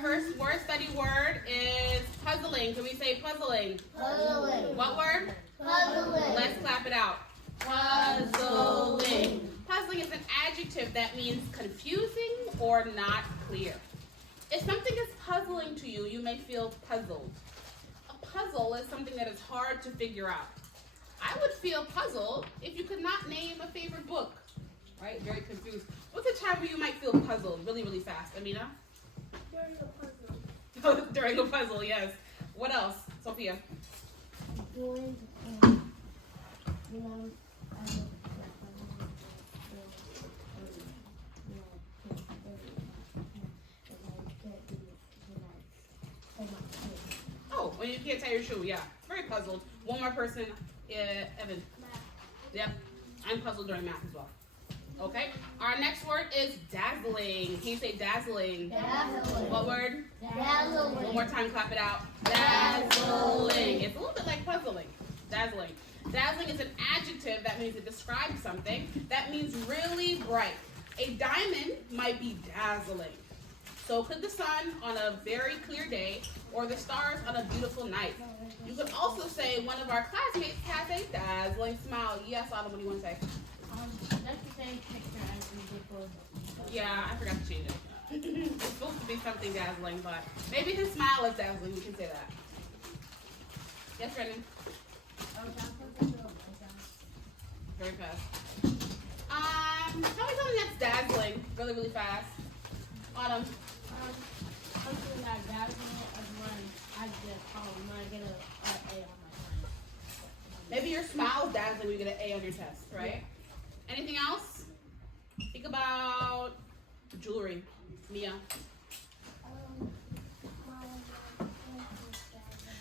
first word study word is puzzling. Can we say puzzling? Puzzling. What word? Puzzling. Let's clap it out. Puzzling. Puzzling is an adjective that means confusing or not clear. If something is puzzling to you, you may feel puzzled. A puzzle is something that is hard to figure out. I would feel puzzled if you could not name a favorite book. Right? Very confused. What's a time where you might feel puzzled really, really fast? Amina? During a puzzle. During a puzzle, yes. What else? Sophia? During, Oh, when you can't tie your shoe, yeah. Very puzzled. One more person, Evan. Math. Yep. I'm puzzled during math as well. Okay. Our next word is dazzling. Can you say dazzling? Dazzling. What word? Dazzling. One more time, clap it out. Dazzling. It's a little bit like puzzling. Dazzling. Dazzling is an adjective that means to describe something that means really bright. A diamond might be dazzling. So could the sun on a very clear day or the stars on a beautiful night. You could also say one of our classmates has a dazzling smile. Yes, Autumn, what do you want to say? That's the same picture as we did for. Yeah, I forgot to change it. It's supposed to be something dazzling, but maybe his smile is dazzling. We can say that. Yes, Brendan? Very fast. Tell me something that's dazzling really, really fast. Autumn. Something that dazzling is when I get an A on my test. Maybe your smile is dazzling when you get an A on your test, right? Anything else? Think about jewelry. Mia.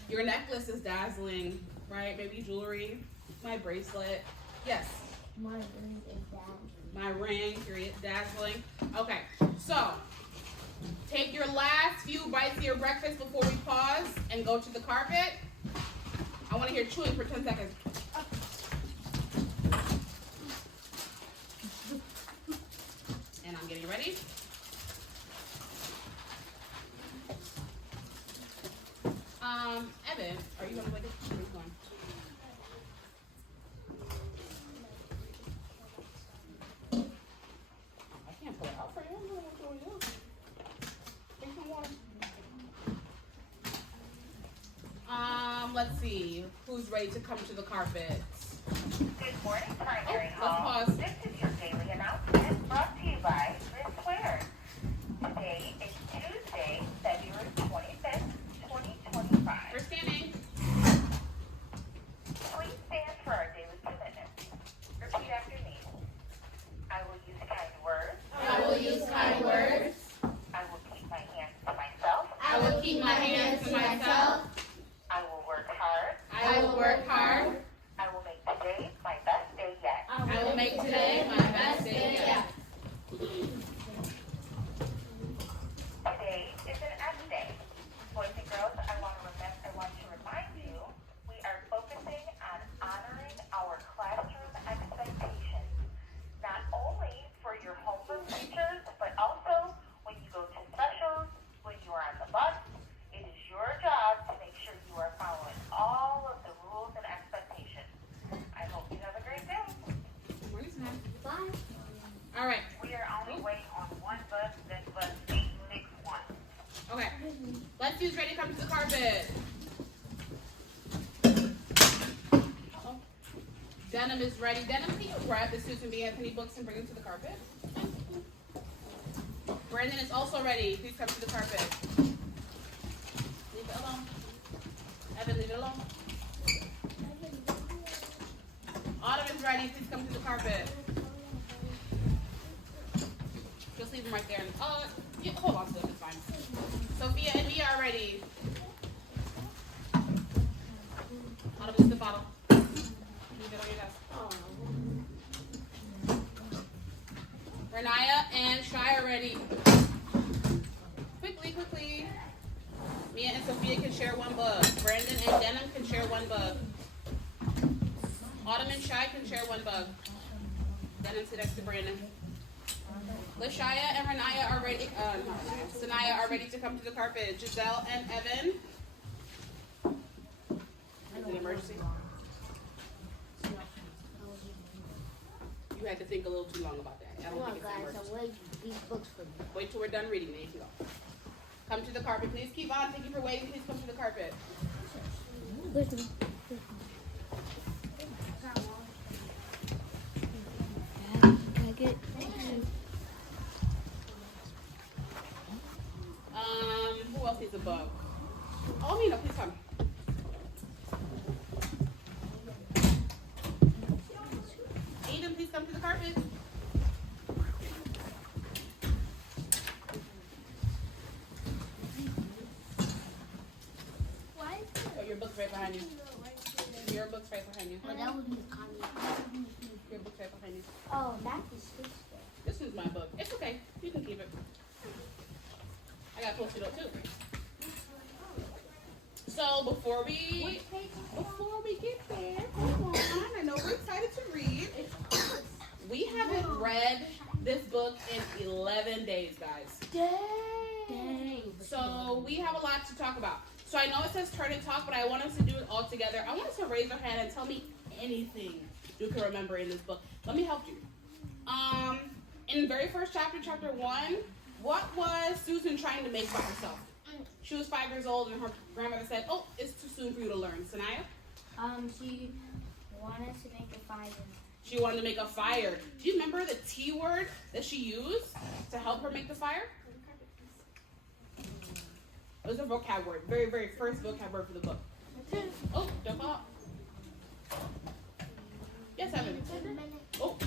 Your necklace is dazzling, right? Maybe jewelry. My bracelet. Yes. My ring is dazzling. My ring, period, dazzling. Okay, so take your last few bites of your breakfast before we pause and go to the carpet. I want to hear chewing for 10 seconds. And I'm getting ready. Evan, are you going to wake up? Where are you going? I can't pull it out for you. I don't know what's going on. Drink some water. Let's see. Who's ready to come to the carpet? Good morning, Primary let's Hall. pause. This is your daily announcement brought to you by Ms. Square. Today is Tuesday, February 25th, 2025. We're standing. Please stand for our daily commitment. Repeat after me. I will use kind words. I will use kind words. I will keep my hands to myself. I will keep my hands to myself. I will work hard. I will work hard. I will make today my best day yet. I will make today my best day yet. Today is an S day. Boys and girls, I want to remind you, we are focusing on honoring our classroom expectations, not only for your homeroom teachers, but also when you go to specials, when you are on the bus. It is your job to make sure you are following all of the rules and expectations. I hope you have a great day. Good morning, Sam. Bye. All right. We are only waiting on one bus, that's bus 861. Okay. Let's use ready to come to the carpet. Uh-oh. Denim is ready. Denim, can you grab the Susan B. Anthony books and bring them to the carpet? Brandon is also ready. Please come to the carpet. Leave it alone. Evan, leave it alone. Autumn is ready. Please come to the carpet. Just leave them right there. Yeah, hold on to them. It's fine. Sophia and Mia are ready. Autumn, use the bottle. Leave it on your desk. Renaya and Shy are ready. Quickly, quickly. Mia and Sophia can share one book. Brandon and Denim can share one book. Autumn and Shy can share one book. Denim, sit next to Brandon. Lashaya and Renaya are ready. Not Renaya. Sanaya are ready to come to the carpet. Giselle and Evan. Is it an emergency? You had to think a little too long about that. I don't think it's an emergency. wait these books for me. Wait till we're done reading. Then you can go. Come to the carpet, please. Keep on. Thank you for waiting. Please come to the carpet. Who else needs a book? Oh, Mina, please come. Aiden, please come to the carpet. Oh, your book's right behind you. Your book's right behind you. Oh, that would be Kanye. Your book's right behind you. Oh, that's his sister. This is my book. It's okay. You can keep it. I got Post-it note too. So before we get there, hold on. I know we're excited to read. We haven't read this book in 11 days, guys. Dang. So we have a lot to talk about. So I know it says turn and talk, but I want us to do it all together. I want us to raise our hand and tell me anything you can remember in this book. Let me help you. In the very first chapter, chapter 1, what was Susan trying to make by herself? She was 5 years old, and her grandmother said, "Oh, it's too soon for you to learn." Sanaya? She wanted to make a fire. She wanted to make a fire. Do you remember the T word that she used to help her make the fire? It was a vocab word. Very, very first vocab word for the book. Oh, don't fall. Yes, Evan. Oh,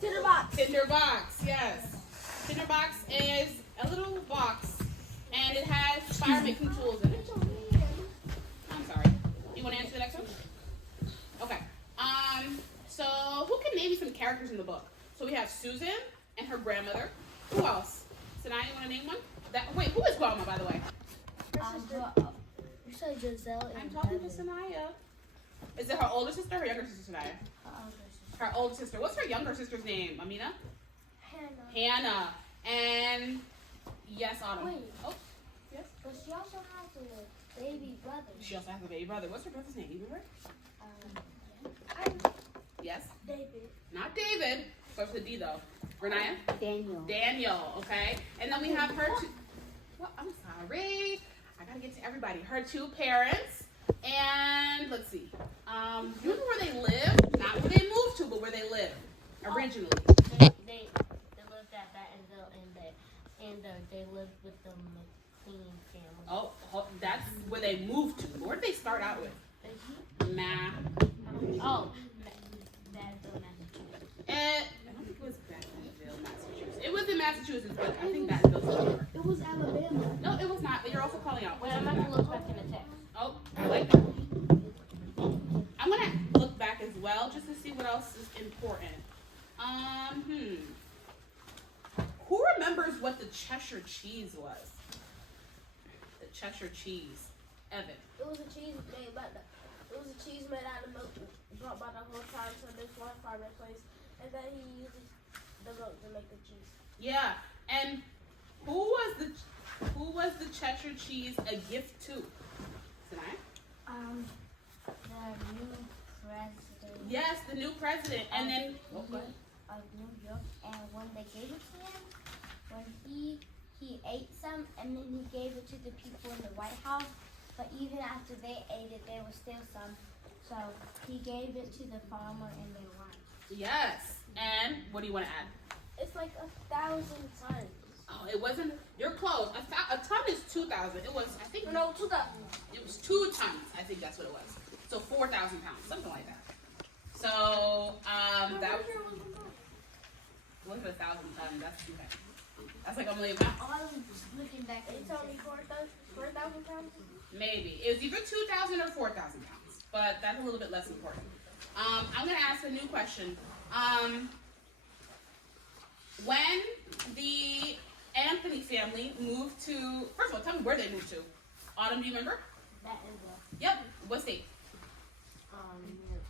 Tinderbox. tinderbox. Yes. Tinderbox is a little box, and it has fire-making tools in it. I'm sorry. You want to answer the next one? Okay. So who can name me some characters in the book? So we have Susan and her grandmother. Who else? Sanaya, you want to name one? Wait, who is grandma, by the way? You said Giselle and I'm talking to Sanaya. Is it her older sister or her younger sister, Sanaya? Her older sister. What's her younger sister's name, Amina? Hannah. And yes, Autumn. Wait. Oh, yes. But she also has a baby brother. She also has a baby brother. What's her brother's name? You remember? Yes. David. Not David. Starts with a D though. Renaya? Daniel. Daniel. Okay. And then we have her two. Well, I'm sorry. I gotta get to everybody. Her 2 parents. And let's see. Do you remember where they live? Not where they moved to, but where they live originally. They lived at that and they lived with the McLean family. Oh, that's where they moved to. Where did they start out with? Oh, Madville, Massachusetts. I don't think it was Madville, Massachusetts. It was in Massachusetts, but I think Madville's over. It was Alabama. No, it was not. But you're also calling out. Wait, I'm gonna look back in the text. Oh, I like that. I'm gonna look back as well just to see what else is important. Who remembers what the Cheshire cheese was? The Cheshire cheese. Evan. It was a cheese made out of milk brought by the whole time to this one farmer place, and then he uses the milk to make the cheese. Yeah, and who was the Cheshire cheese a gift to? Tonight? The new president. Yes, the new president, and then of New York, and when they gave it to him, when he ate some, and then he gave it to the people in the White House. But even after they ate it, there was still some. So he gave it to the farmer and their wife. yes, and what do you want to add? It's like 1,000 tons. Oh, it wasn't. You're close. A ton is 2,000. It was. I think. No, 2,000. It was 2 tons. I think that's what it was. So 4,000 pounds, something like that. So that was. What is 1,000 tons? That's too heavy. That's like a million pounds. Oh, I was looking back. They told me 4,000 pounds. Maybe it was either 2,000 or 4,000 pounds, but that's a little bit less important. I'm gonna ask a new question. When the Anthony family moved to, first of all, tell me where they moved to. Autumn, do you remember? That is Yep. What state?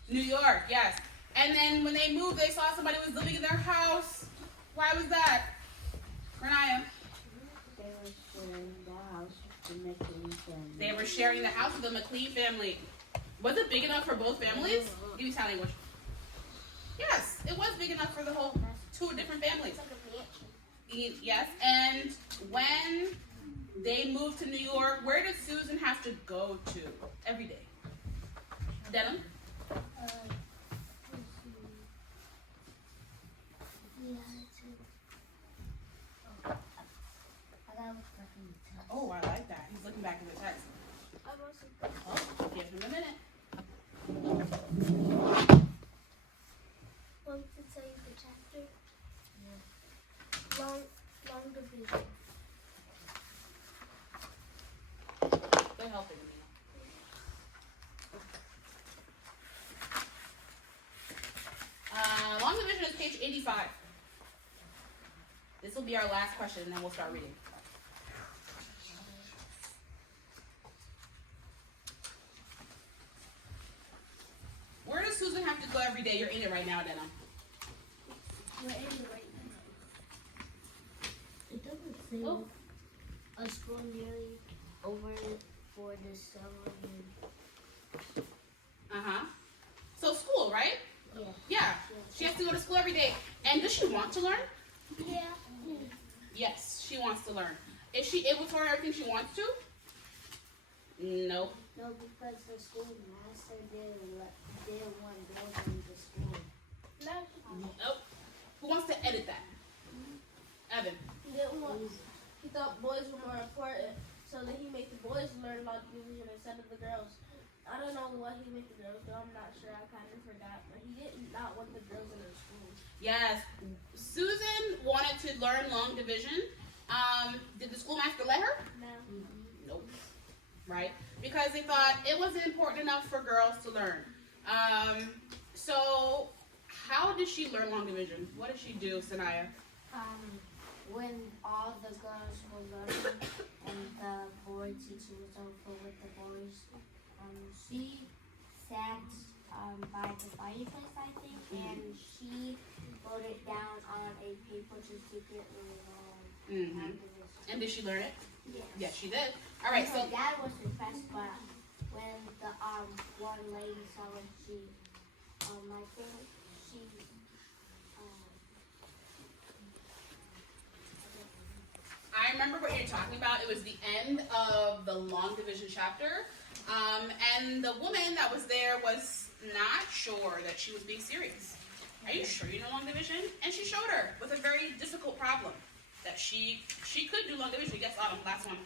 New New York. Yes. And then when they moved, they saw somebody was living in their house. Why was that? Renaya. They were sharing the house with the McLean family. They were sharing the house with the McLean family. Was it big enough for both families? Give me sign language. Yes, it was big enough for the whole two different families. It's like a mansion. Yes, and when they moved to New York, where did Susan have to go to every day? Denham? Oh, I like that. He's looking back at the text. Oh, give him a minute. Want to tell you the chapter? Yeah. Long division. They're helping me. Long division is page 85. This will be our last question, and then we'll start reading. Where does Susan have to go every day? You're in it right now, Denham. We're in it right now. It doesn't say a school nearly over for the summer. Uh-huh. So school, right? Yeah. Yeah. She has to go to school every day. And does she want to learn? Yeah. Yes, she wants to learn. Is she able to learn everything she wants to? No. No, because the school master didn't want girls in the school. No. Nope. Who wants to edit that? Evan. He thought boys were more important, so then he made the boys learn long division instead of the girls. I don't know what he made the girls do. I'm not sure. I kind of forgot, but he did not want the girls in the school. Yes. Susan wanted to learn long division. Did the schoolmaster let her? No. Nope. Right? Because they thought it wasn't important enough for girls to learn. So how did she learn long division? What did she do, Sanaya? When all the girls were learning and the board teacher was over with the boys, she sat by the fireplace, I think, and she wrote it down on a paper to secretly learn. And did she learn it? Yes. Yes, she did. All right, so Her dad was impressed, but when the one lady saw it, she, I think she, I remember what you're talking about. It was the end of the long division chapter. And the woman that was there was not sure that she was being serious. Are you sure you know long division? And she showed her with a very difficult problem that she could do long division. Yes, Autumn, last one.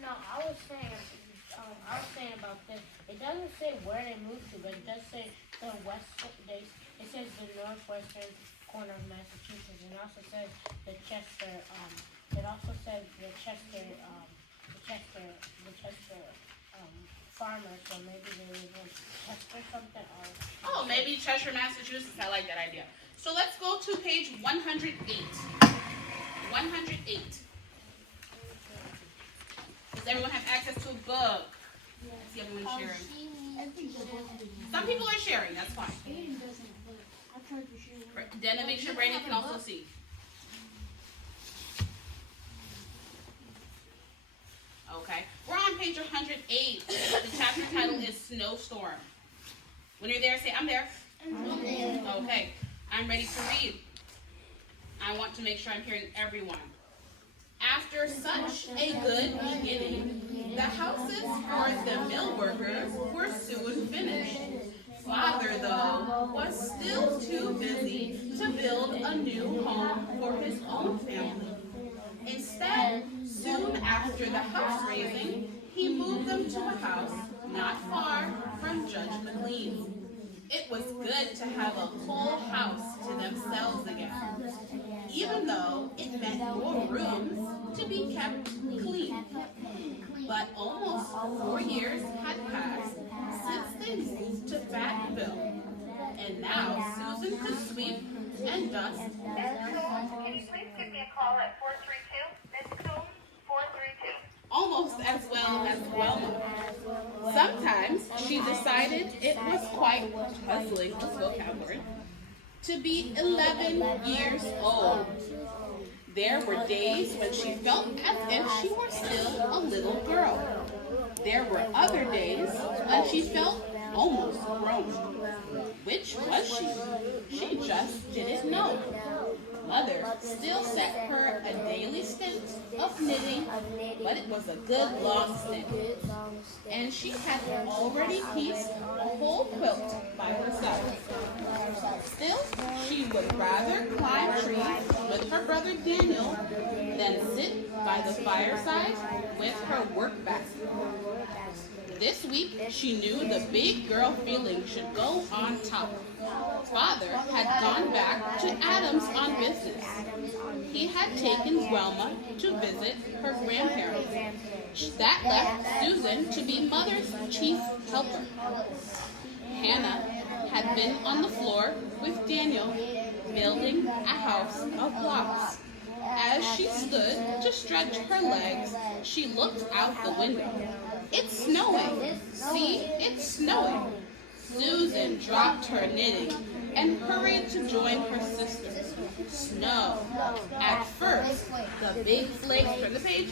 No, I was saying about this. It doesn't say where they moved to, but it does say the west. It says the northwestern corner of Massachusetts, and it also says the Chester. It also says the Chester farmers. So maybe they live in Chester something or. Oh, maybe Cheshire, Massachusetts. I like that idea. So let's go to page 108. 108. Does everyone have access to a book? See everyone sharing. Some people are sharing, that's fine. Then make sure Brandon can also see. Okay, we're on page 108. The chapter title is Snowstorm. When you're there, say, I'm there. Okay, I'm ready to read. I want to make sure I'm hearing everyone. After such a good beginning, the houses for the mill workers were soon finished. Father, though, was still too busy to build a new home for his own family. Instead, soon after the house raising, he moved them to a house not far from Judge McLean. It was good to have a whole house to themselves again, even though it meant more rooms to be kept clean. But almost 4 years had passed since they moved to Fayetteville, and now Susan could sweep and dust. Ms. Coombs, can you please give me a call at 432? Ms. Coombs, 432. Almost as well as Welma. Sometimes she decided it was quite puzzling, this vocab word, to be 11 years old. There were days when she felt as if she were still a little girl. There were other days when she felt almost grown. Which was she? She just didn't know. Mother still set her a daily stint of knitting, but it was a good long stint. And she had already pieced a whole quilt by herself. Still, she would rather climb trees with her brother Daniel than sit by the fireside with her work basket. This week, she knew the big girl feeling should go on top. Father had gone back to Adams on business. He had taken Welma to visit her grandparents. That left Susan to be Mother's chief helper. Hannah had been on the floor with Daniel, building a house of blocks. As she stood to stretch her legs, she looked out the window. It's snowing. See, it's snowing. Susan dropped her knitting and hurried to join her sister. Snow. At first, the big flakes, turn the page,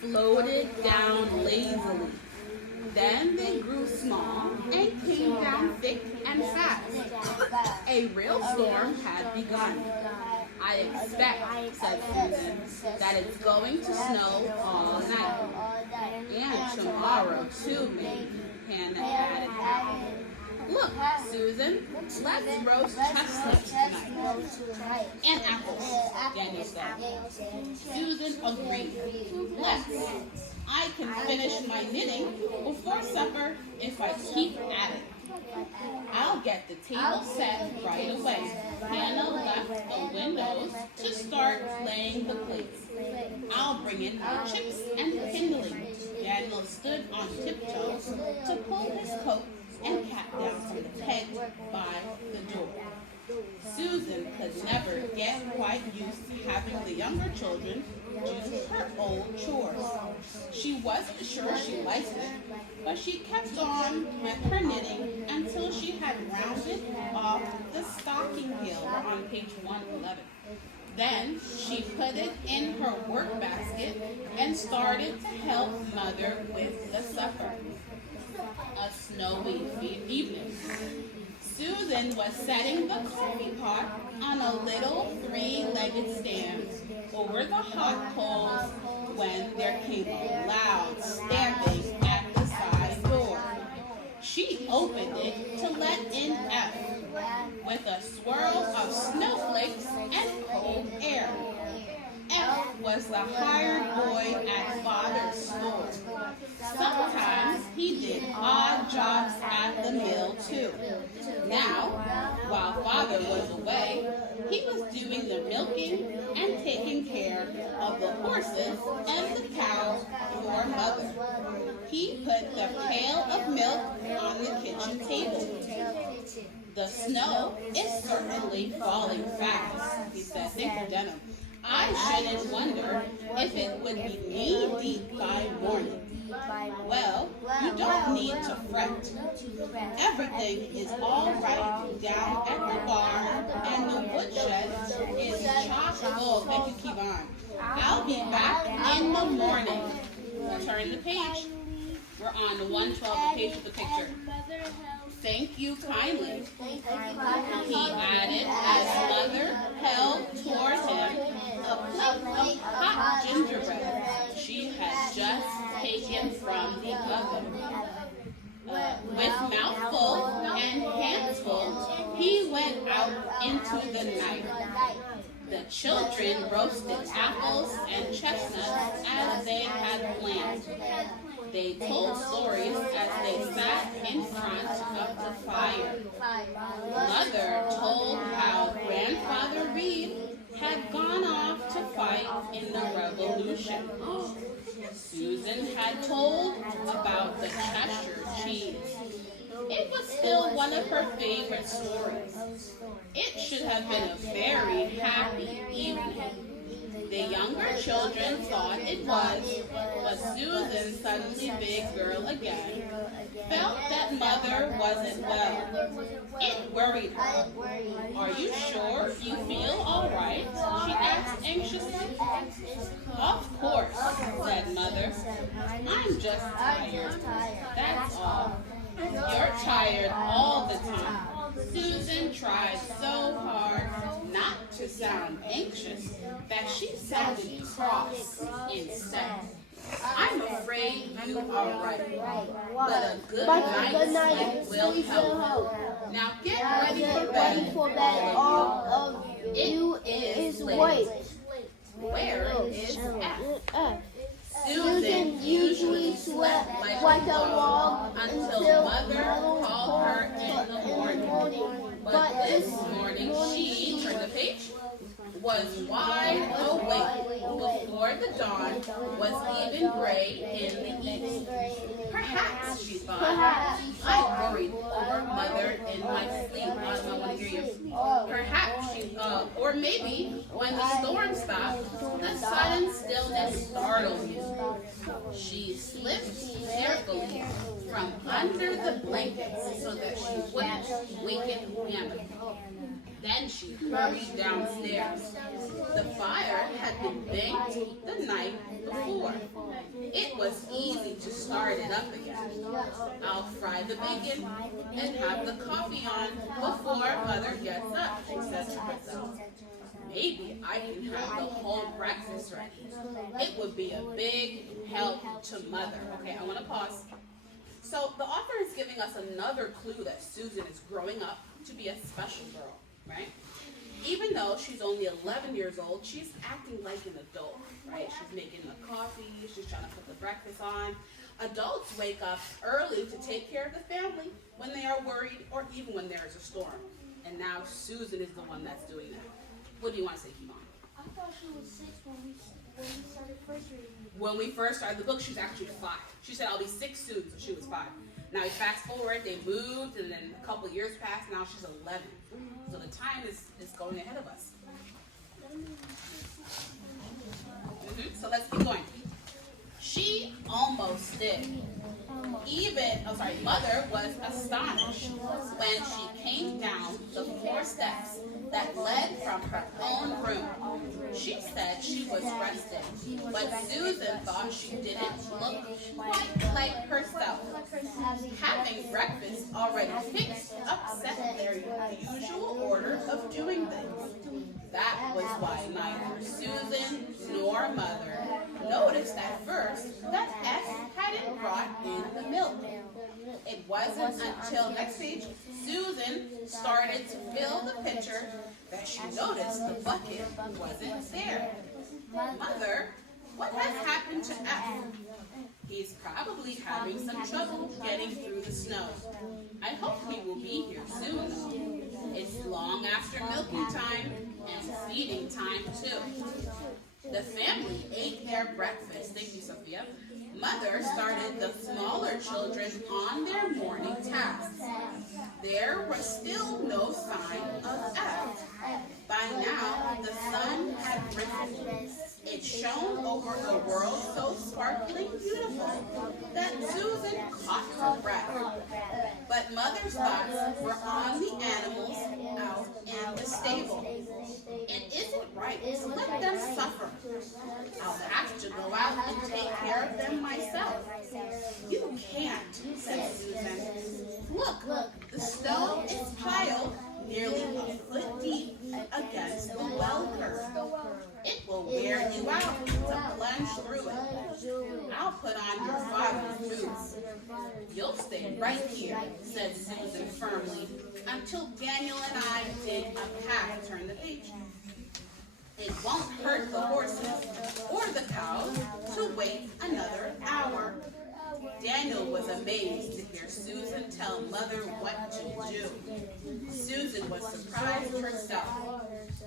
floated down lazily. Then they grew small and came down thick and fast. A real storm had begun. I expect, said Susan, that it's going to snow all night. And tomorrow too, maybe, Hannah added. Look, Susan, let's roast chestnuts tonight. And apples, Daniel said. Susan agreed. Let's. I can finish my knitting before supper if I keep at it. I'll get the table set right away. Hannah left the windows to start laying the plates. I'll bring in my chips and kindling. Daniel stood on tiptoes to pull his coat and cap down from the peg by the door. Susan could never get quite used to having the younger children do her old chores. She wasn't sure she liked it, but she kept on with her knitting until she had rounded off the stocking heel on page 111. Then she put it in her work basket and started to help Mother with the supper. A snowy evening. Susan was setting the coffee pot on a little three-legged stand over the hot coals when there came a loud stamping at the side door. She opened it to let in F with a swirl of snowflakes and cold air. F was the hired boy at Father's store. Sometimes he did odd jobs at the mill too. Now, while Father was away, he was doing the milking and taking care of the horses and the cows for Mother. He put the pail of milk on the kitchen table. The snow is certainly falling fast, he said. Thank you, Denim. I shouldn't wonder if it would be knee-deep by morning. Well, you don't need to fret. Everything is all right down at the barn, and the woodshed is chock-full. Thank you, keep on. I'll be back in the morning. Turn the page. We're on the 112, the page with the picture. Thank you kindly, he added as Mother held toward him a plate of hot gingerbread she had just taken from the oven. With mouthful and hands full, he went out into the night. The children roasted apples and chestnuts as they had planned. They told stories as they sat in front of the fire. Mother told how Grandfather Reed had gone off to fight in the Revolution. Susan had told about the Cheshire cheese. It was still one of her favorite stories. It should have been a very happy evening. The younger children thought it was, but Susan Susan, suddenly big girl again, felt that mother wasn't well. It worried her. Are you sure you feel all right? She asked anxiously. Of course, said mother. I'm just tired. That's all. You're tired all the time. Susan tried so hard not to sound anxious that she sounded cross instead. I'm afraid you are right, but a good night's sleep will help. Now get ready for bed, all of you. It is late. Where is F? Susan usually slept like a log until mother called her in the morning. But this morning she, turn the page, was wide awake before the dawn was even gray in the east. Perhaps, she thought, I worried over mother in my sleep. I don't want to hear you. Perhaps or maybe when the storm stopped, the sudden stillness startled you. She slipped carefully from under the blankets so that she wouldn't waken Hannah. Then she hurried downstairs. The fire had been baked the night before. It was easy to start it up again. I'll fry the bacon and have the coffee on before mother gets up, she said to herself. Maybe I can have the whole breakfast ready. It would be a big help to mother. Okay, I want to pause. So the author is giving us another clue that Susan is growing up to be a special girl, right? Even though she's only 11 years old, she's acting like an adult, right? She's making the coffee, she's trying to put the breakfast on. Adults wake up early to take care of the family when they are worried or even when there's a storm. And now Susan is the one that's doing that. What do you want to say, Kimon? I thought she was 6 when we started first reading. When we first started the book, she was actually 5. She said, I'll be 6 soon, so she was 5. Now we fast forward, they moved, and then a couple years passed, now she's 11. So the time is going ahead of us. So let's keep going. She almost did. Mother was astonished when she came down the 4 steps that led from her own room. She said she was resting, but Susan thought she didn't look quite like herself. Having breakfast already fixed upset their usual order of doing things. That was why neither Susan nor Mother noticed at first that F hadn't brought in the milk. It wasn't until next page Susan started to fill the pitcher that she noticed the bucket wasn't there. Mother, what has happened to F? He's probably having some trouble getting through the snow. I hope he will be here soon. It's long after milking time and feeding time too. The family ate their breakfast. Thank you, Sophia. Mother started the smaller children on their morning tasks. There was still no sign of F. By now, the sun had risen. It shone over a world so sparkling beautiful that Susan caught her breath. But Mother's thoughts were on the animals out in the stable. It isn't right to let them suffer. I'll have to go out and take care of them myself. You can't, said Susan. Look, the snow is piled nearly a foot deep against the well curve. It will wear you out to plunge through it. I'll put on your father's boots. You'll stay right here, said Susan firmly, until Daniel and I dig a path. Turn the page. It won't hurt the horses or the cows to wait another hour. Daniel was amazed to hear Susan tell Mother what to do. Susan was surprised herself.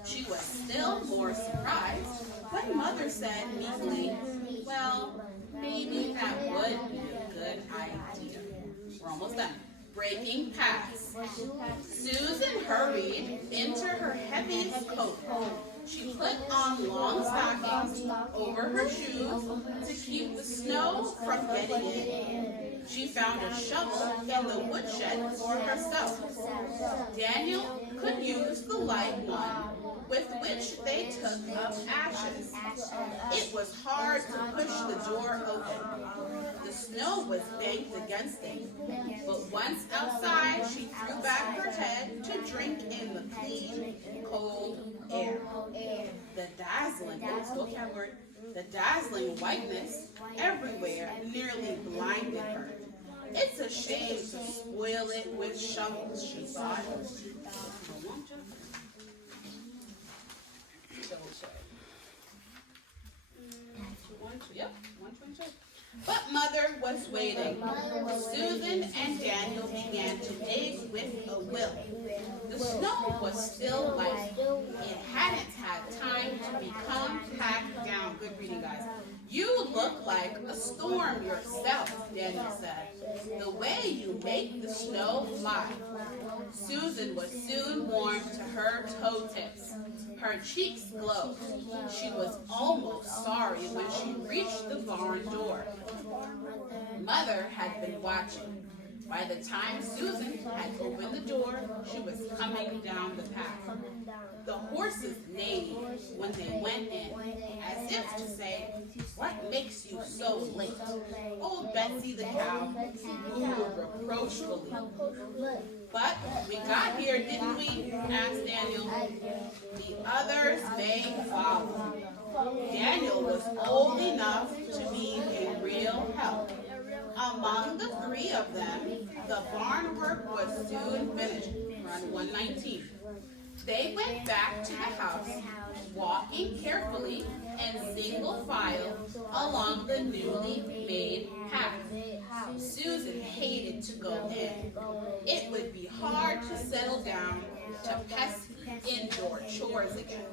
She was still more surprised when Mother said meekly, well, maybe that would be a good idea. We're almost done. Breaking paths. Susan hurried into her heaviest coat, She put on long stockings over her shoes to keep the snow from getting in. She found a shovel in the woodshed for herself. Daniel could use the light one with which they took up ashes. It was hard to push the door open. The snow was banked against it. But once outside, she threw back her head to drink in the clean, cold air. The dazzling, vocabulary, the dazzling whiteness everywhere nearly blinded her. It's a shame to spoil it with shovels, she thought. Yep, 122. But Mother was waiting. Susan and Daniel began to dig with a will. The snow was still light. It hadn't had time to become packed down. Good reading, guys. You look like a storm yourself, Daniel said. The way you make the snow fly. Susan was soon warm to her toe tips. Her cheeks glowed. She was almost sorry when she reached the barn door. Mother had been watching. By the time Susan had opened the door, she was coming down the path. The horses neighed when they went in, as if to say, "What makes you so late?" Old Betsy the cow mooed reproachfully. "But we got here, didn't we?" asked Daniel. The others may follow. Daniel was old enough to be a real help. Among the three of them, the barn work was soon finished. Run 119. They went back to the house, walking carefully and single file along the newly made path. Susan hated to go in. It would be hard to settle down to pesky indoor chores again.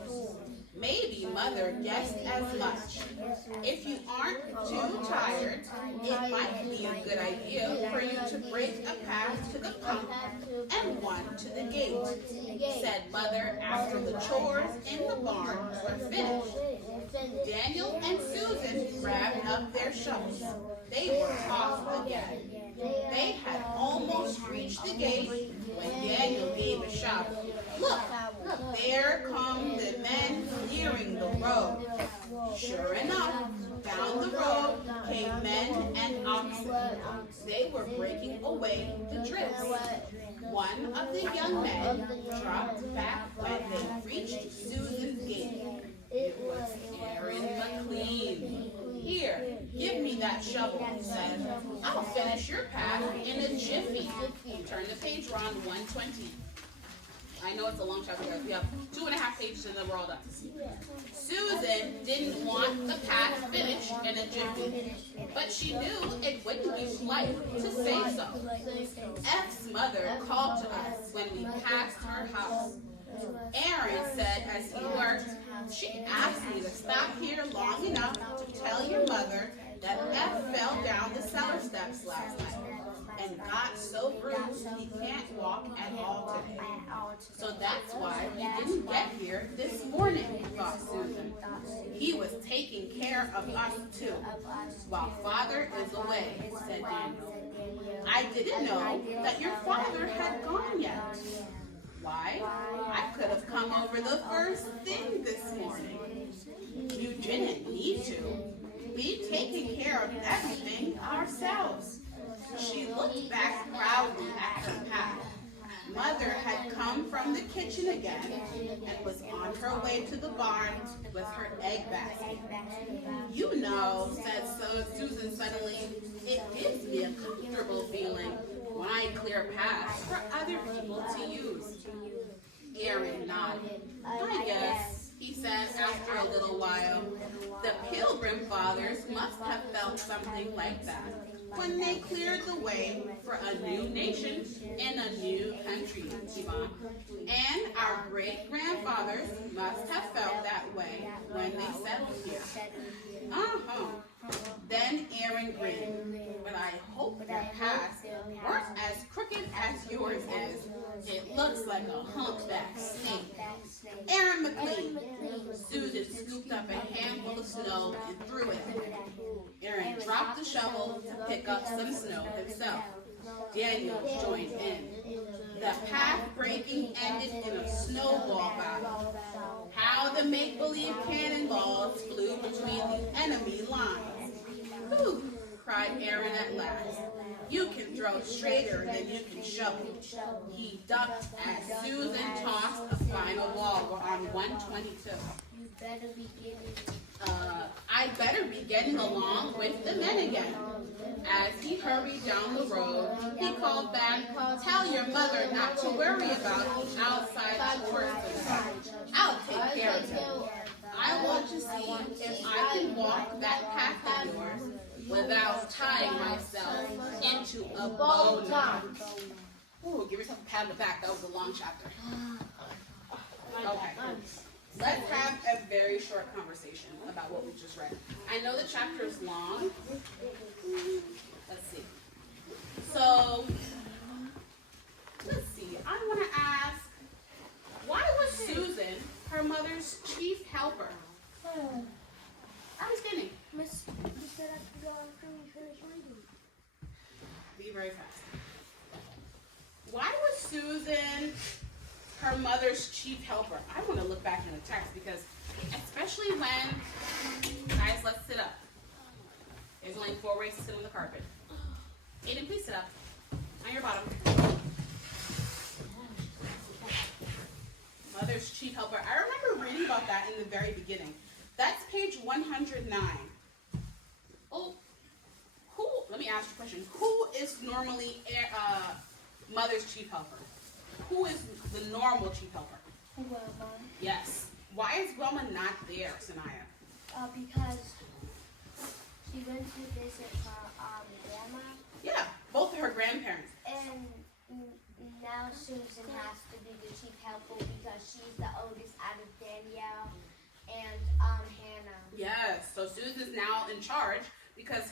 Maybe Mother guessed as much. If you aren't too tired, it might be a good idea for you to break a path to the pump and one to the gate, said Mother after the chores in the barn were finished. Daniel and Susan grabbed up their shovels. They were off again. They had almost reached the gate when Daniel gave a shout. "Look, there come the men clearing the road." Sure enough, down the road came men and oxen. They were breaking away the drifts. One of the young men dropped back when they reached Susan's gate. It was Aaron McLean. "Here, give me that shovel," he said. "I'll finish your path in a jiffy." Turn the page, Ron 120. I know it's a long chapter, guys. We have 2.5 pages and then we're all done. Susan didn't want the path finished in a jiffy, but she knew it wouldn't be polite to say so. F's mother called to us when we passed her house. Aaron said as he worked, "She asked me to stop here long enough to tell your mother that F fell down the cellar steps last night and got so bruised he can't walk at all today. So that's why he didn't get here this morning," thought Susan. "He was taking care of us too, while Father is away," said Daniel. "I didn't know that your father had gone yet." "Why, I could have come over the first thing this morning." "You didn't need to. We've taken care of everything ourselves." She looked back proudly at her path. Mother had come from the kitchen again and was on her way to the barn with her egg basket. "You know," said Susan suddenly, "it gives me a comfortable feeling when I clear paths for other people to use." Aaron nodded. "I guess," he said after a little while. "The Pilgrim Fathers must have felt something like that when they cleared the way for a new nation in a new country, Yvonne. And our great-grandfathers must have felt that way when they settled here." Uh-huh. Then Aaron grinned. "But I hope your paths weren't as crooked as yours is. It looks like a humpback snake. Aaron McLean. Susan scooped up a handful of snow and threw it at him. Aaron dropped the shovel to pick up some snow himself. Daniel joined in. The path breaking ended in a snowball battle. How the make-believe cannonballs flew between the enemy lines. Whew, cried Aaron at last. You can throw straighter than you can shovel. He ducked as Susan tossed a final ball on 122. You better be getting. I'd better be getting along with the men again. As he hurried down the road, he called back, tell your mother not to worry about the outside forces. I'll take care of him. I want to see if I can walk that path of yours without tying myself into a bow knot. Ooh, give yourself a pat on the back. That was a long chapter. Okay. Let's have a very short conversation about what we just read. I know the chapter is long. Let's see. So, let's see. I want to ask, why was Susan her mother's chief helper? Are we standing? Miss, you said I could go after we finish reading. Be very fast. Why was Susan her mother's chief helper? I want to look back in the text because, especially when, guys, let's sit up. There's only 4 ways to sit on the carpet. Aiden, please sit up. On your bottom. Mother's chief helper. I remember reading about that in the very beginning. That's page 109. Oh, let me ask you a question. Who is normally mother's chief helper? Who is the normal chief helper? Wilma. Yes. Why is Wilma not there, Sanaya? Because she went to visit her grandma. Yeah, both of her grandparents. And now Susan has to be the chief helper because she's the oldest out of Danielle and Hannah. Yes, so Susan's now in charge because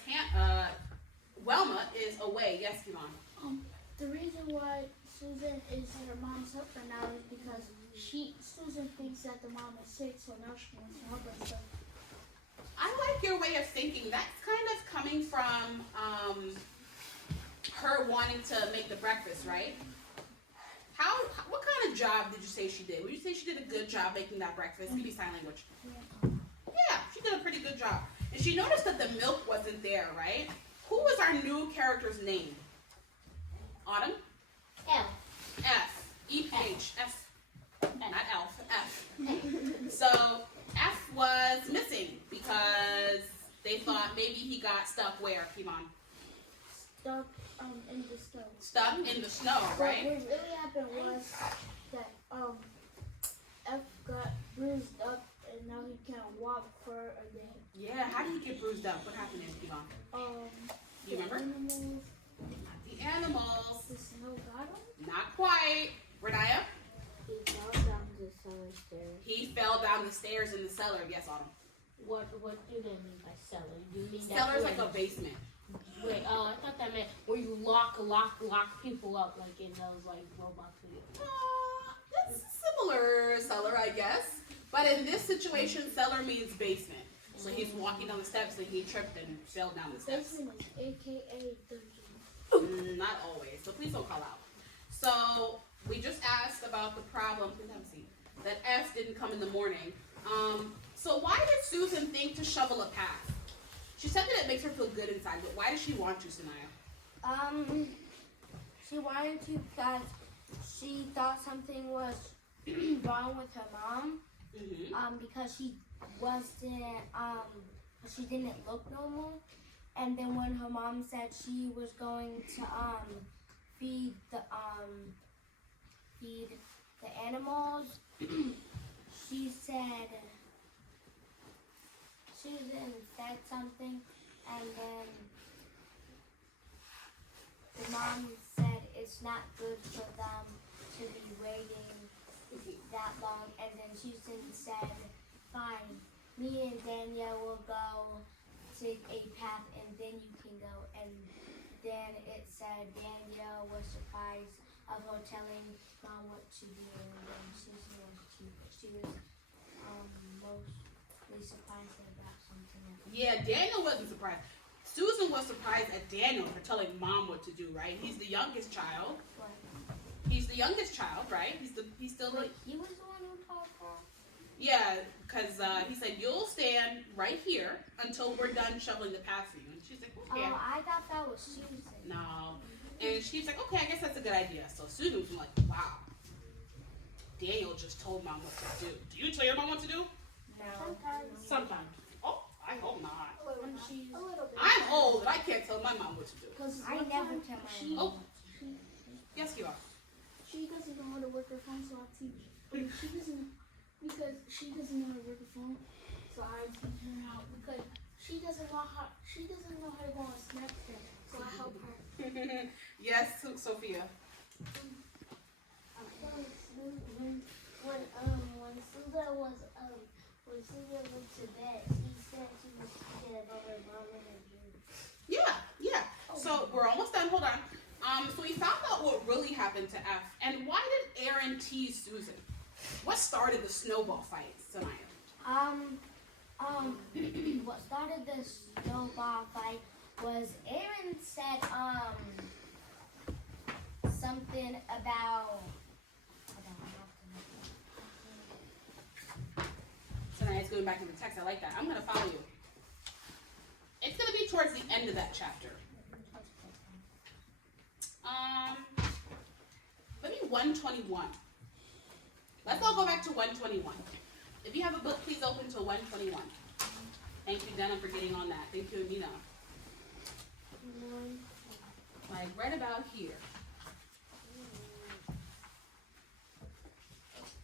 Wilma is away. Yes, Yvonne? The reason why Susan is her mom's helper now is because Susan thinks that the mom is sick, so now she wants to help herself. I like your way of thinking. That's kind of coming from her wanting to make the breakfast, right? What kind of job did you say she did? Would you say she did a good job making that breakfast? Give me sign language. Yeah, she did a pretty good job. And she noticed that the milk wasn't there, right? Who was our new character's name? Autumn? L. F. E-P-H. F. Not Elf. F. So F was missing because they thought maybe he got stuck where, Kimon? Stuck in the snow. Stuck in the snow, right? What really happened was that F got bruised up and now he can't walk for a day. Yeah, how did he get bruised up? What happened to him, Kimon? You remember? Animals, The animals. the snow got him. Not quite. Renaya? He fell down the cellar stairs. He fell down the stairs in the cellar. Yes, Autumn. What do they mean by cellar? Do you mean that Cellar's where- like a basement. Wait, I thought that meant where you lock people up like in those like robots. That's similar cellar, I guess. But in this situation, cellar means basement. So he's walking down the steps and he tripped and fell down the steps. Basement is AKA dungeon. Not always, so please don't call out. So we just asked about the problem, please have a seat, that F didn't come in the morning. So why did Susan think to shovel a path? She said that it makes her feel good inside, but why does she want to, Sanaya? She wanted to because she thought something was wrong with her mom. Mm-hmm. Because she wasn't, she didn't look normal. And then when her mom said she was going to, feed the animals, she said, Susan said something, and then the mom said it's not good for them to be waiting that long, and then Susan said, fine, me and Danielle will go to a path and then you can go. And then it said Danielle was surprised of her telling mom what to do, and then Susan was mostly surprised about something else. Yeah, Daniel wasn't surprised. Susan was surprised at Daniel for telling mom what to do, right? He's the youngest child. But He's the youngest child, right? He's still the, he was the one who told her. yeah, because he said, you'll stand right here until we're done shoveling the path for you. And she's like, okay. Oh, I thought that was Susan. No. And she's like, okay, I guess that's a good idea. So Susan was like, wow. Daniel just told mom what to do. Do you tell your mom what to do? No. Sometimes. Oh, I hope not. When she's a little bit. I'm old and I can't tell my mom what to do. Because I never tell my she, Oh. she, Yes, you are. she doesn't know how to work her phone, so I teach. She doesn't, because she doesn't know how to work her phone, so I teach her how. Because she doesn't know how to go on Snapchat, so I help her. Yes, Sophia. When Susan went to bed, she said she was thinking about her mom and her dream. Yeah. So we're almost done. Hold on. So we found out what really happened to F. And why did Aaron tease Susan? What started the snowball fight tonight? What started the snowball fight was Aaron said, something about. Tonight's going back in the text. I like that. I'm going to follow you. It's going to be towards the end of that chapter. Maybe 121. Let's all go back to 121. If you have a book, please open to 121. Thank you, Dana, for getting on that. Thank you, Amina. Like right about here.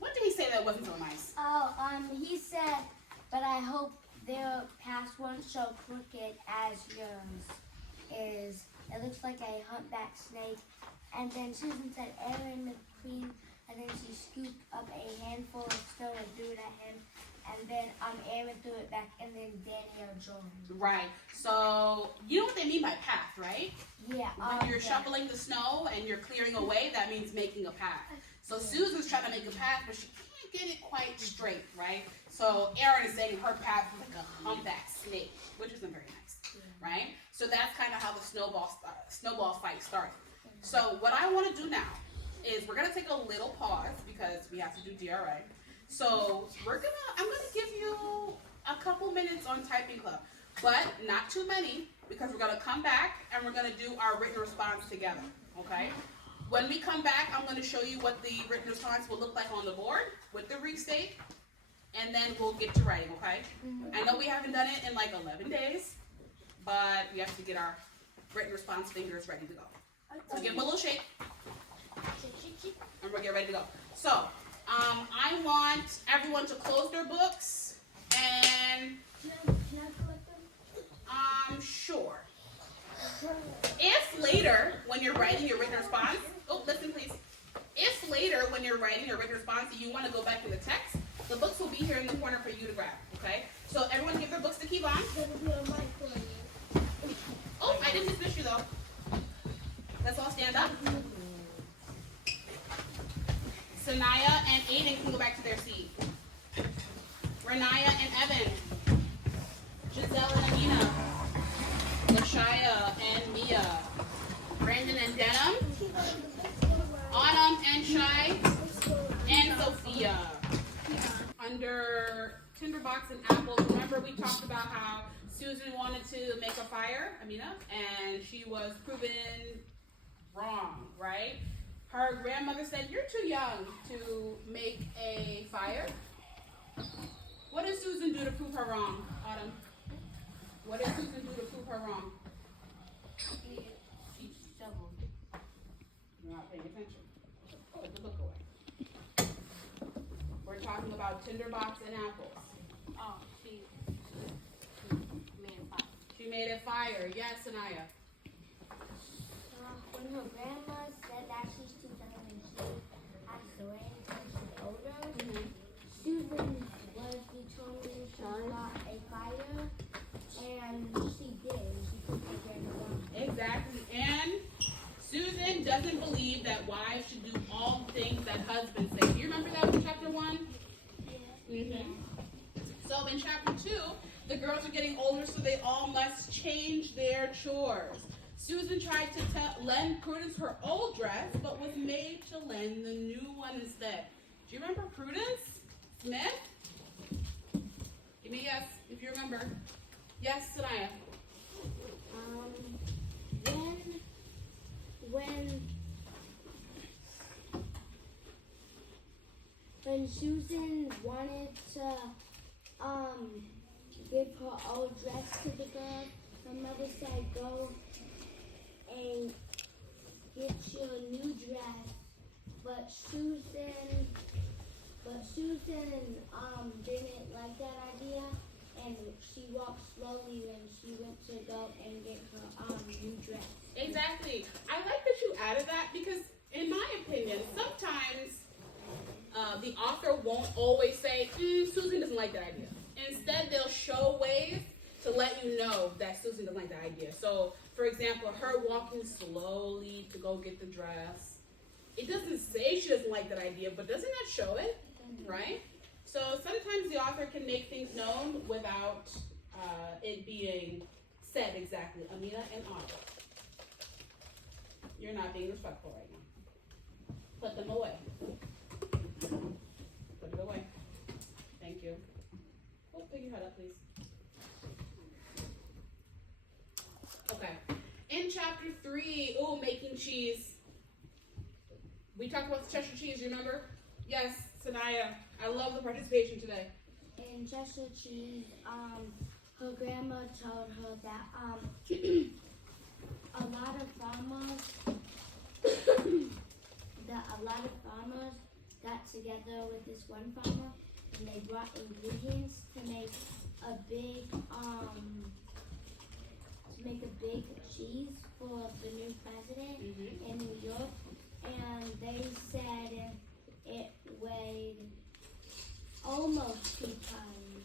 What did he say that wasn't so nice? He said, but I hope their past won't so crooked as yours is. It looks like a humpback snake. And then Susan said, Aaron the queen, and then she scooped up a handful of stone and threw it at him. And then Aaron threw it back, and then Daniel joined. Right. So you know what they mean by path, right? Yeah. When you're shoveling the snow and you're clearing away, that means making a path. So Susan's trying to make a path, but she can't get it quite straight, right? So Aaron is saying her path is like a humpback snake, which isn't very nice, right? So that's kind of how the snowball fight started. So what I want to do now is we're gonna take a little pause because we have to do DRA. So I'm gonna give you a couple minutes on typing club, but not too many because we're gonna come back and we're gonna do our written response together, okay? When we come back, I'm gonna show you what the written response will look like on the board with the restate, and then we'll get to writing, okay? I know we haven't done it in like 11 days, but we have to get our written response fingers ready to go. So give them a little shake, and we'll get ready to go. So, I want everyone to close their books, and, Can I collect them? sure. If later, when you're writing your written response, listen please. If later, when you're writing your written response, you want to go back to the text, the books will be here in the corner for you to grab, okay? So everyone give their books to keep on. Oh, I didn't dismiss you though. Let's all stand up. Sanaya and Aiden can go back to their seat. Renaya and Evan. Giselle and Amina. Lashaya and Mia. Brandon and Denham. Autumn and Shai. And Sophia. Under Tinderbox and Apples, remember we talked about how Susan wanted to make a fire, Amina, and she was proven wrong, right? Her grandmother said, you're too young to make a fire. What did Susan do to prove her wrong, Autumn? What did Susan do to prove her wrong? She shoveled. You're not paying attention. Put the book away. We're talking about Tinderbox and Apples. Oh, she made a fire. She made a fire. Yes, Anaya. When her grandma said that she's too young and she has to wait until she's older, Susan was determined to start a fire, and she did. She put her grandma down. Exactly. And Susan doesn't believe that wives should things that husbands say. Do you remember that from chapter 1? Mm-hmm. So in chapter 2, the girls are getting older, so they all must change their chores. Susan tried to lend Prudence her old dress, but was made to lend the new one instead. Do you remember Prudence? Smith? Give me a yes if you remember. Yes, Sanaya. When Susan wanted to give her old dress to the girl, her mother said, "Go and get your new dress." But Susan didn't like that idea, and she walked slowly when she went to go and get her new dress. Exactly. I like that you added that because, in my opinion, sometimes the author won't always say, Susan doesn't like that idea. Instead, they'll show ways to let you know that Susan doesn't like that idea. So, for example, her walking slowly to go get the dress. It doesn't say she doesn't like that idea, but doesn't that show it? Right? So sometimes the author can make things known without it being said exactly. Amina and Autumn. You're not being respectful right now. Put them away. Put it away. Thank you. Oh, pick your head up, please. Okay. In chapter 3, making cheese. We talked about the Cheshire cheese, you remember? Yes, Sanaya. I love the participation today. In Cheshire cheese, her grandma told her that a lot of farmers got together with this one farmer, and they brought ingredients to make a big cheese for the new president in New York, and they said it weighed almost 2 tons.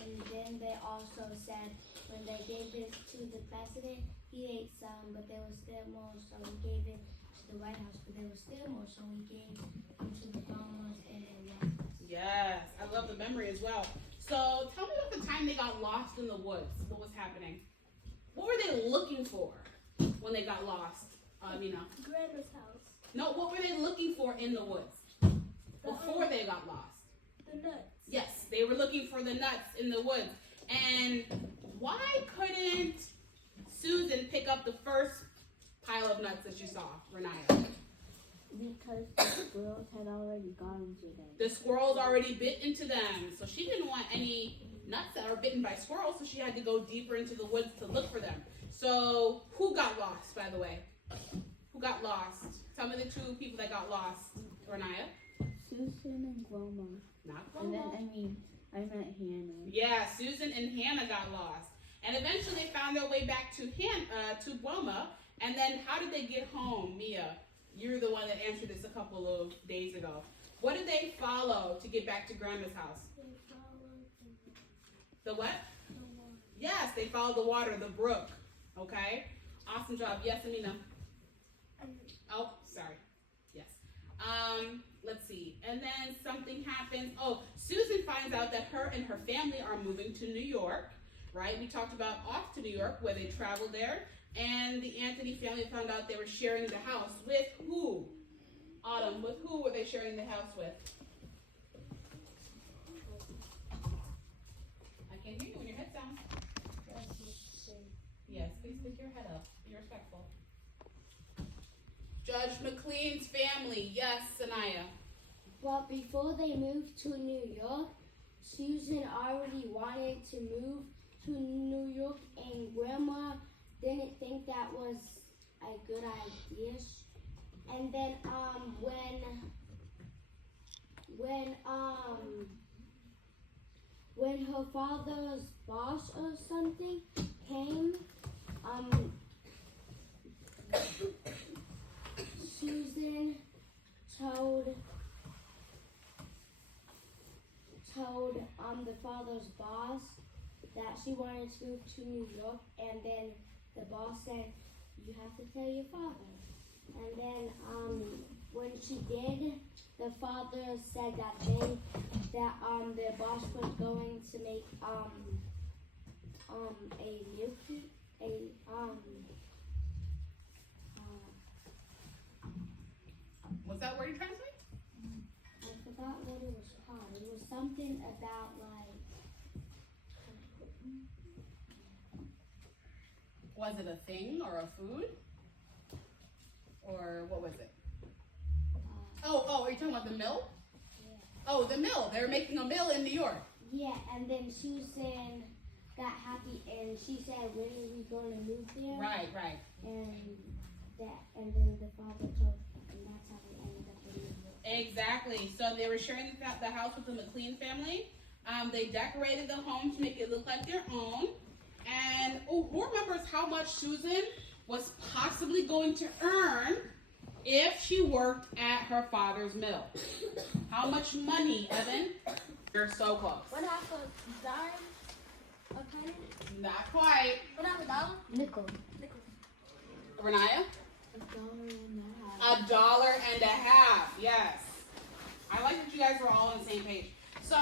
And then they also said when they gave it to the president, he ate some, but there was still more, so we gave it to the White House, but there was still more, so we gave it to the farmers and the White House. Yes, I love the memory as well. So tell me about the time they got lost in the woods. What was happening? What were they looking for when they got lost, Amina? Grandma's house. No, what were they looking for in the woods before they got lost? The nuts. Yes, they were looking for the nuts in the woods. And why couldn't Susan pick up the first pile of nuts that she saw, Renaya? Because the squirrels had already gone into them. The squirrels already bit into them. So she didn't want any nuts that are bitten by squirrels, so she had to go deeper into the woods to look for them. So who got lost, by the way? Who got lost? Tell me the 2 people that got lost, Renaya. Susan and Grandma. Not And Grandma. then, I met Hannah. Yeah, Susan and Hannah got lost. And eventually they found their way back to Guoma. And then how did they get home, Mia? You're the one that answered this a couple of days ago. What did they follow to get back to Grandma's house? They followed The what? the water. Yes, they followed the water, the brook. Okay? Awesome job. Yes, Amina? Oh, sorry. Yes. Let's see. And then something happens. Oh, Susan finds out that her and her family are moving to New York, right? We talked about off to New York, where they traveled there. And the Anthony family found out they were sharing the house with who? Autumn, with who were they sharing the house with? I can't hear you when your head's down. Yes, please pick your head up. Be respectful. Judge McLean's family. Yes, Sanaya. But before they moved to New York, Susan already wanted to move to New York, and Grandma didn't think that was a good idea. And then when her father's boss or something came, Susan told the father's boss that she wanted to move to New York, and then the boss said, "You have to tell your father." And then when she did, the father said that their boss was going to make a milky What's that word you're trying to say? I forgot what it was called. It was something about like. Was it a thing or a food? Or what was it? Oh, are you talking about the mill? Yeah. Oh, the mill. They're making a mill in New York. Yeah, and then Susan got happy and she said, "When are we going to move there?" Right. And then the father told, and that's how they ended up in New York. Exactly. So they were sharing the house with the McLean family. They decorated the home to make it look like their own. And who remembers how much Susan was possibly going to earn if she worked at her father's mill? How much money, Evan? You're so close. What half a dime? A penny? Not quite. What half a dollar? Nickel. Renaya? $1.50. Yes. I like that you guys were all on the same page. So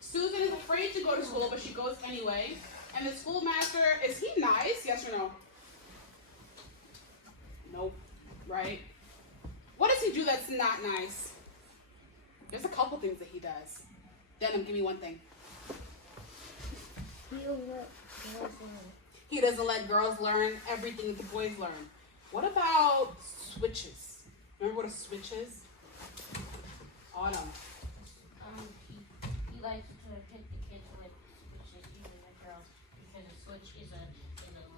Susan is afraid to go to school, but she goes anyway. And the schoolmaster, is he nice? Yes or no? Nope. Right? What does he do that's not nice? There's a couple things that he does. Denim, give me one thing. He doesn't let girls learn everything that the boys learn. What about switches? Remember what a switch is? Autumn. He likes to hit the kids with switches, even the girls, because a switch is a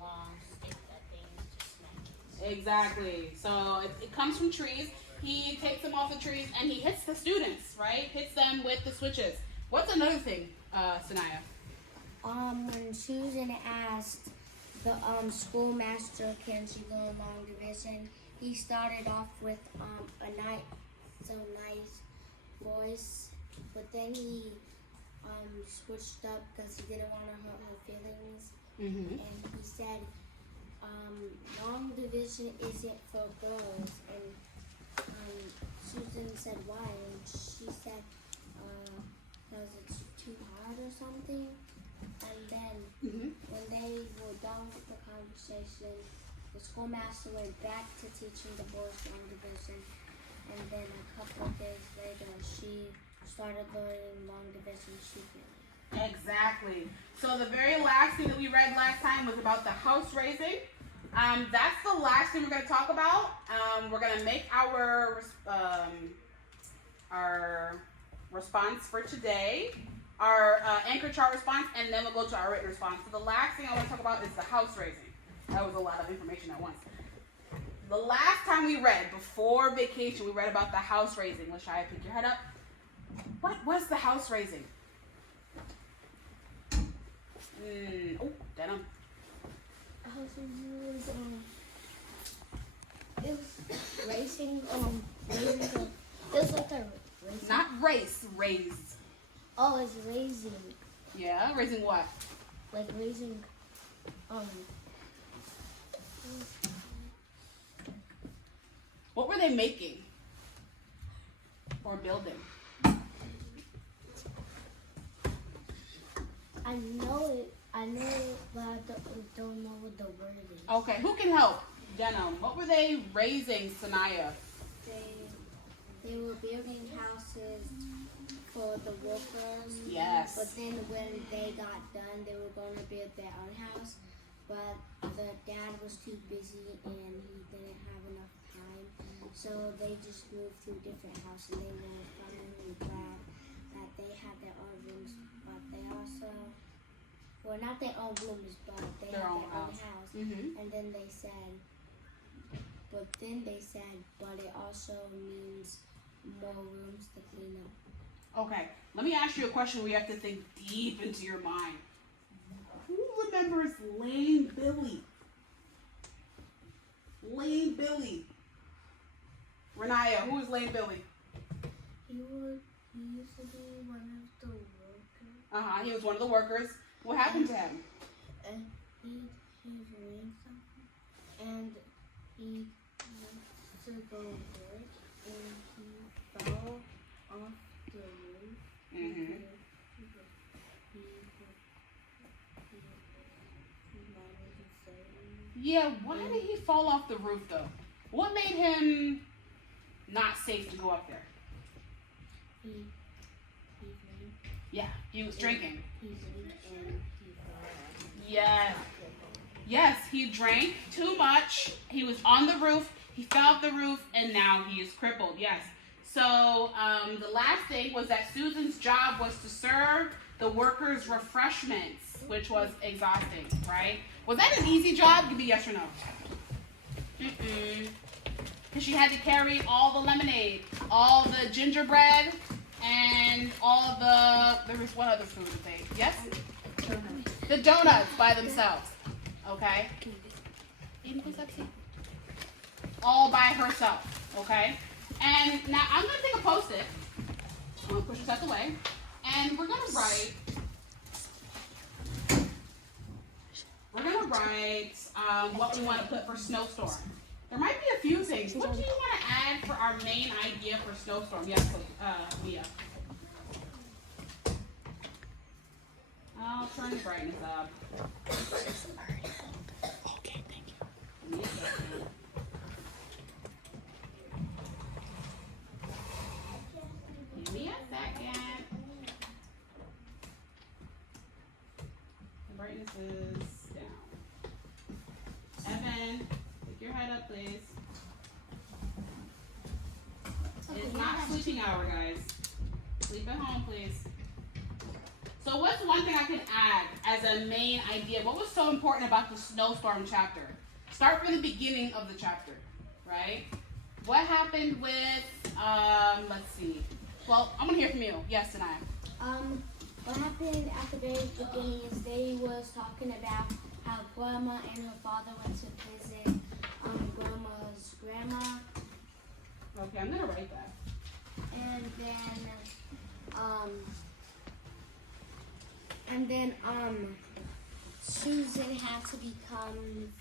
long stick that they use to smack kids. Exactly. So it comes from trees. He takes them off the trees and he hits the students, right? Hits them with the switches. What's another thing, Sanaya? When Susan asked the schoolmaster, "Can she go in long division?" he started off with a nice voice, but then he switched up because he didn't want to hurt her feelings. Mm-hmm. And he said, "Long division isn't for girls." And Susan said, "Why?" And she said, "Because it's too hard or something." And then when they were done with the conversation, the schoolmaster went back to teaching the boys long division. And then a couple of days later, she started learning long division secretly. Exactly. So the very last thing that we read last time was about the house raising. That's the last thing we're going to talk about. We're going to make our response for today, our anchor chart response, and then we'll go to our written response. So the last thing I want to talk about is the house raising. That was a lot of information at once. The last time we read, before vacation, we read about the house raising. Lashaya, pick your head up. What was the house raising? Denim. It was racing. It was like a racing. Not race, raised. Oh, it's raising. Yeah, raising what? Like raising. What were they making? Or building? I know it, but I don't know what the word is. Okay, who can help? Denim. What were they raising, Sanaya? They were building houses for the workers. Yes. But then when they got done, they were going to build their own house. But the dad was too busy and he didn't have enough time. So they just moved to a different house and they were finally glad that they had their own rooms. But they also, well, not their own rooms, but they had their own house. Mm-hmm. And then they said, but it also means more rooms to clean up. Okay, let me ask you a question where you have to think deep into your mind. Who remembers Lame Billy? Lame Billy. Renaya, who is Lame Billy? He used to be one of the workers. He was one of the workers. What happened to him? And he was doing something. And he to go work and he fell off the roof. Mm-hmm. Yeah, why did he fall off the roof though? What made him not safe to go up there? Yeah, he was drinking. Yes. Yes, he drank too much. He was on the roof. He fell off the roof, and now he is crippled. Yes. So the last thing was that Susan's job was to serve the workers refreshments, which was exhausting, right? Was that an easy job? Give me yes or no. Because she had to carry all the lemonade, all the gingerbread, and all of there was one other food that they, yes? The donuts by themselves, okay? All by herself, okay? And now I'm gonna take a Post-it. I'm gonna push this out the way. And we're gonna write what we want to put for snowstorm. There might be a few things. What do you want to add for our main idea for snowstorm? Yes, Mia. I'll turn the brightness up. Okay, thank you. Give me a second. The brightness is down. Evan, pick your head up, please. It's not sleeping hour, guys. Sleep at home, please. So what's one thing I can add as a main idea? What was so important about the snowstorm chapter? Start from the beginning of the chapter, right? What happened with, let's see. Well, I'm gonna hear from you. Yes, Anaya. What happened at the very beginning is they was talking about how Grandma and her father went to visit Grandma's grandma. Okay, I'm gonna write that. And then Susan had to become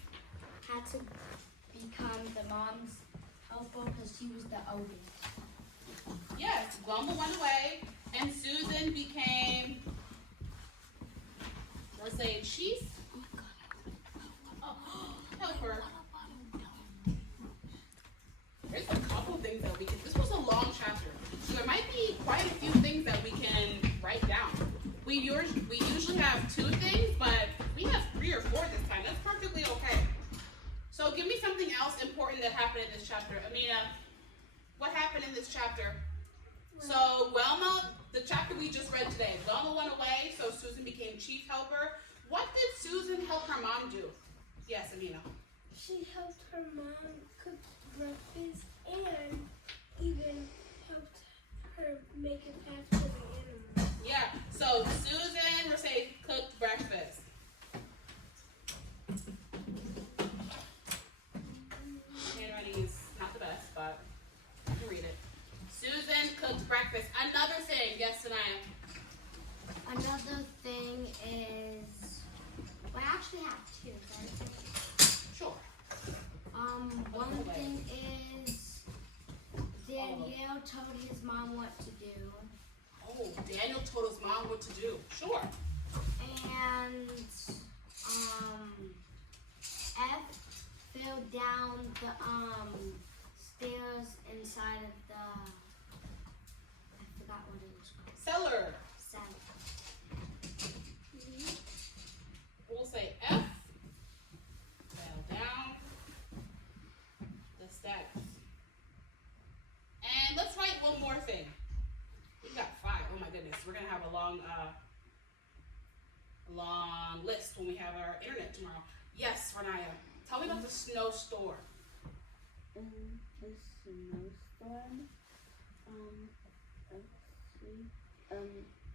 the mom's helper because she was the oldest. Yes, Wilma went away, and Susan became, let's say, chief helper. There's a couple things that we can, this was a long chapter, so there might be quite a few things that we can write down. We usually have 2 things, but we have 3 or 4 this time. That's perfectly okay. So give me something else important that happened in this chapter. Amina, what happened in this chapter? So Wilma, the chapter we just read today, Wilma went away, so Susan became chief helper. What did Susan help her mom do? Yes, Amina. She helped her mom cook breakfast and even helped her make a path for the animals. Yeah, so Susan, we're saying, cooked breakfast. Handwriting is not the best, but you can read it. Susan cooked breakfast. Another thing, yes, Sanaya. Another thing is, well, I actually have 2, right? Sure. One thing is Danielle told his mom what to do. Oh, Daniel told his mom what to do. Sure. And F fell down the stairs inside of the, I forgot what it was called. Cellar. We'll say F fell down the steps. And let's write one more thing. We've got 5. Oh my goodness. We're gonna have a long list when we have our internet tomorrow. Yes, Renaya. Tell me about the snowstorm. In the snowstorm,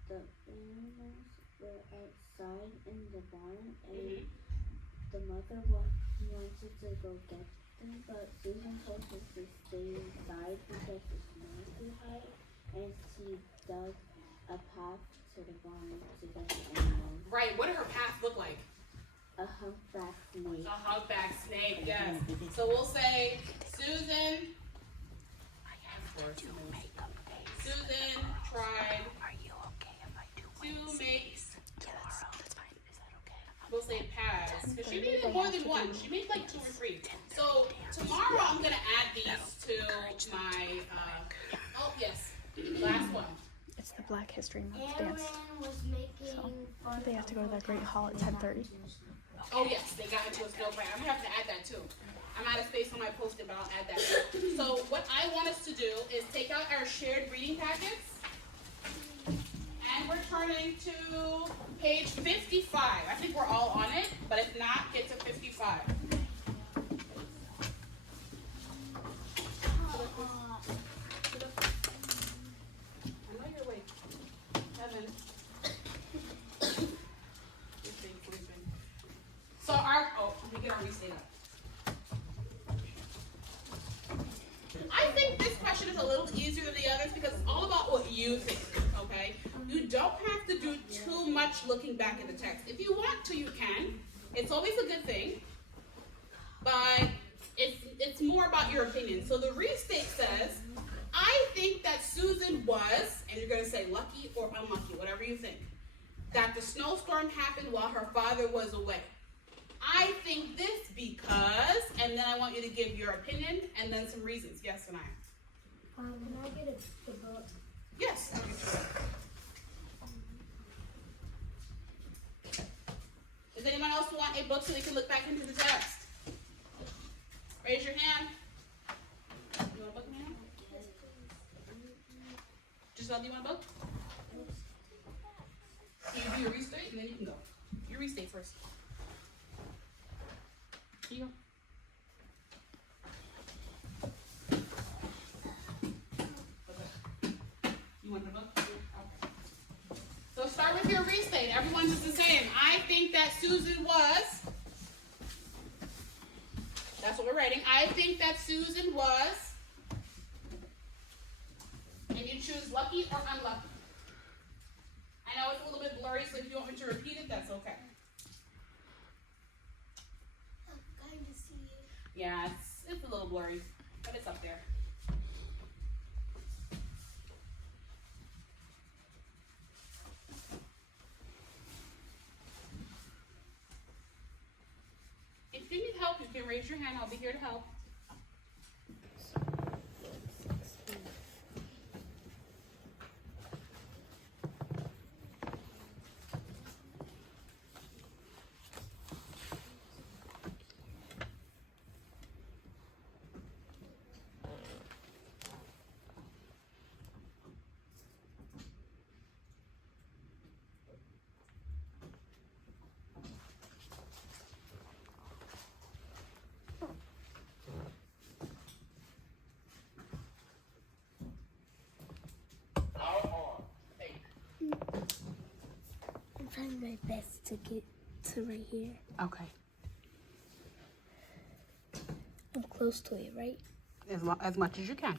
the animals were outside in the barn, and the mother wanted to go get them, but Susan told her to stay inside because the snow was too high, and she dug a path to the barn to get the animals. Right. What did her path look like? A humpback snake. A humpback snake, yes. So we'll say Susan. Susan tried to make. We'll say pads. Because she made more than one. She made like 2 or 3. So tomorrow I'm going to add these to my, oh yes, last one. It's the Black History Month Aaron dance. was making fun They have to go to that great hall at 10:30. Oh yes, they got into a snow fight. I'm going to have to add that too. I'm out of space on my post-it, but I'll add that too. So what I want us to do is take out our shared reading packets. And we're turning to page 55. I think we're all on it, but if not, get to 55. I know you're awake. Evan. Sleeping. So let me get our restate up. I think this question is a little easier than the others because it's all about what you think, okay? You don't have to do too much looking back at the text. If you want to, you can. It's always a good thing. But it's more about your opinion. So the restate says, I think that Susan was, and you're going to say lucky or unlucky, whatever you think, that the snowstorm happened while her father was away. I think this because, and then I want you to give your opinion and then some reasons. Yes, and I. Can I get the book? Yes. Does anyone else want a book so they can look back into the text? Raise your hand. You want a book, ma'am? Giselle, do you want a book? Can you do your restate and then you can go? Your restate first. Here you go. You want the book? Okay. So start with your restate. Everyone's just the same. I think that Susan was. That's what we're writing. I think that Susan was. And you choose lucky or unlucky. I know it's a little bit blurry, so if you want me to repeat it, that's okay. I kind of see it. Yeah, it's a little blurry, but it's up there. If you need help, you can raise your hand. I'll be here to help. I'm trying my best to get to right here. Okay. I'm close to it, right? As much as you can.